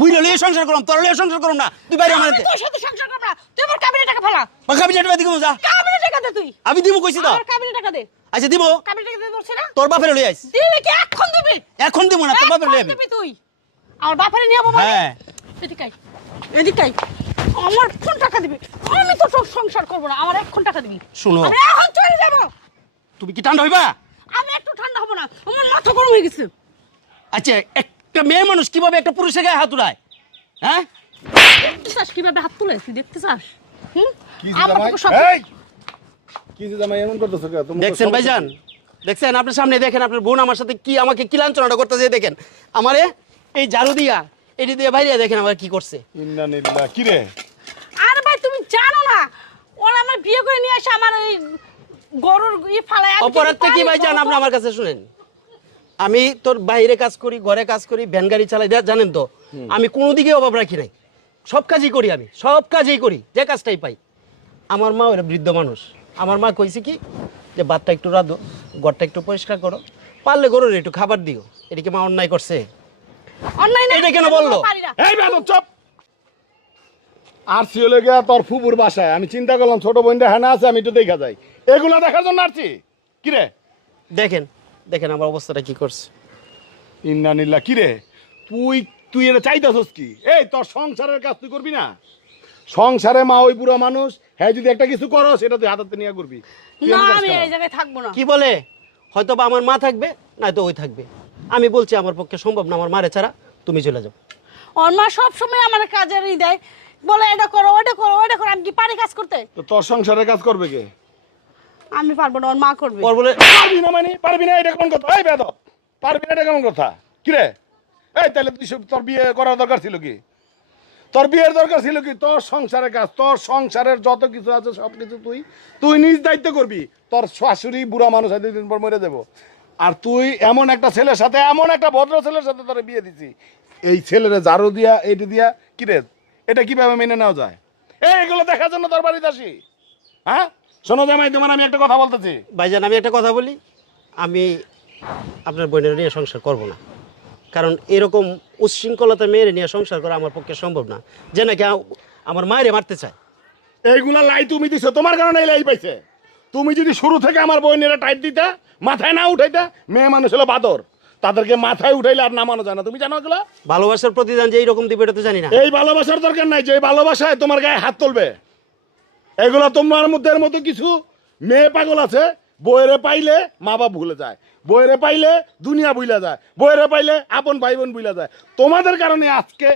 বুইরা লইয়া সংসার করলাম, তোর লইয়া সংসার করলাম না। তুই বাইরে আমার তোর সাথে সংসার করব না। তুই আমার কাবিনে টাকা ফেলা। কাবিনেট বাদি কম যা। কাবিনে টাকা দে তুই। আমি দিব কইছি তো। আমার কাবিনে টাকা দে। আচ্ছা দিব। কাবিনে টাকা দে বলছিস না? তোর বাপের লই আইস। দিবি কি এখন দিবি? এখন দিব না, তোর বাপের লই আইবি। দিবি তুই। আমার বাপের নিয়ে বাবা। হ্যাঁ। এদিকে আই। এদিকে আই। আমার কোন টাকা দিবি? আমি তো তোর সংসার করব না। আমার এখন টাকা দিবি। শুনো। আমি এখন চলে যাব। তুমি কি ঠান্ডা হইবা? আমি একটু ঠান্ডা হব না। আমার মাথা গরম হয়ে গেছে। আচ্ছা একটা মেয়ে মানুষ কিভাবে একটা পুরুষের গায়ে হাত উঠায়? হ্যাঁ? দেখতেছাস কিভাবে হাত তুলে? তুই দেখতেছাস? হুম? কি আমার জামাই? তোকে সব এই! কি জামাই এমন করতেছ কেন? তুমি দেখছেন ভাইজান? দেখছেন আপনার সামনে দেখেন আপনার বোন আমার সাথে কি আমাকে কি লাঞ্ছনাটা করতেছে দেখেন। আমারে এই ঝাড়ু দিয়া এটি দিয়ে বাইরে দেখেন আবার কি করছে। ইন্নানিল্লাহ কি রে? আরে ভাই তুমি জানো না ওরা আমার বিয়ে করে নিয়ে আসে আমার এই গরুর ফালায় অপরাধটা কি ভাইজান আপনি আমার কাছে শুনেন। আমি তোর বাইরে কাজ করি, ঘরে কাজ করি, ভ্যান গাড়ি চালাই, জানেন তো আমি কোনো দিকে অভাব রাখি নাই। সব কাজই করি, আমি সব কাজই করি, যে কাজটাই পাই। আমার মা ওরা বৃদ্ধ মানুষ, আমার মা কইছে কি যে ভাতটা একটু রাঁধো, ঘরটা একটু পরিষ্কার করো, পারলে গরুর একটু খাবার দিও। এটা কি মা অন্যায় করছে? অনলাইন এটা কেন বললো? এই বেদব চুপ! আর চলে গিয়া তোর ফুপুর বাসায় আমি চিন্তা করলাম ছোট বোনটা হ্যাঁ আছে আমি একটু দেখা যাই। এগুলা দেখার জন্য আসছি। কি রে? দেখেন দেখেন আমার অবস্থাটা কি করছে। ইন্নানিল্লাহ কি রে? তুই তুই এটা চাইতেছস কি? এই তোর সংসারের কাজ তুই করবি না? সংসারে মা ওই বুড়ো মানুষ, হ্যাঁ যদি একটা কিছু করো সেটা তুই হাতে নিয়ে করবি। তুই না এমন কাজ আমি কর। এই জায়গায় থাকবো না কি বলে হয়তো বা আমার মা থাকবে, নয়তো ওই থাকবে। আমি বলছি আমার পক্ষে সম্ভব না আমার মারে ছাড়া, তুমি চলে যাও। ওর মা সব সময় আমার কাজের দেয় বলে এটা করো ওটা করো ওটা করো আমি কি পারি কাজ করতে তো তোর সংসারের কাজ করবে কে? আমি পারবো না ওর মা করবে ওর বলে পারবি না মানে পারবি না এটা কেমন কথা? এই বেদব পারবি না এটা কেমন কথা? কি রে? এই তাহলে তুই তোর বিয়ে করার দরকার ছিল কি? তোর বিয়ের দরকার ছিল কি? তোর সংসারের কাজ, তোর সংসারের যত কিছু আছে সব কিছু তুই তুই নিজ দায়িত্ব করবি। তোর শাশুড়ি বুড়া মানুষ হয় 2 দিন পর মরে দেবো। আর তুই এমন একটা ছেলের সাথে, এমন একটা ভদ্র ছেলের সাথে তোর বিয়ে দিছি, এই ছেলের ঝাড়ু দিয়া এইটা দিয়া কি রে? এটা কিভাবে মেনে নেওয়া যায়? এইগুলো দেখার জন্য তোর বাড়িতে আসি? হ্যাঁ শোনো জামাই, তোমার আমি একটা কথা বলতেছি। ভাইজান আমি একটা কথা বলি, আমি আপনার বোনের নিয়ে সংসার করব না। কারণ এরকম উচ্ছৃঙ্খলতা মেয়ের নিয়ে সংসার করা আমার পক্ষে সম্ভব না, যে নাকি আমার মায়ের মারতে চায়। এইগুলা লাই তুমি দিছো, তোমার কারণে এই লাই পাইছে। তুমি যদি শুরু থেকে আমার বোনেরা টাইট দিতা, মাথায় না উঠাইতা, মেয়ে মানুষ হলো বাদর, তাদেরকে মাথায় উঠাইলে আর নামানো যায় না। তুমি জানো এগুলা? ভালোবাসার প্রতিদান যে এইরকম দিবে এটা তো জানি না। এই ভালোবাসার দরকার নাই, যে ভালোবাসায় তোমার গায়ে হাত তুলবে। এগুলা তোমার মধ্যে মতো কিছু মেয়ে পাগল আছে, বইরে পাইলে মা বাপ ভুলে যায়, বইরে পাইলে দুনিয়া ভুলে যায়, বইরে পাইলে আপন ভাই বোন ভুলে যায়। তোমাদের কারণে আজকে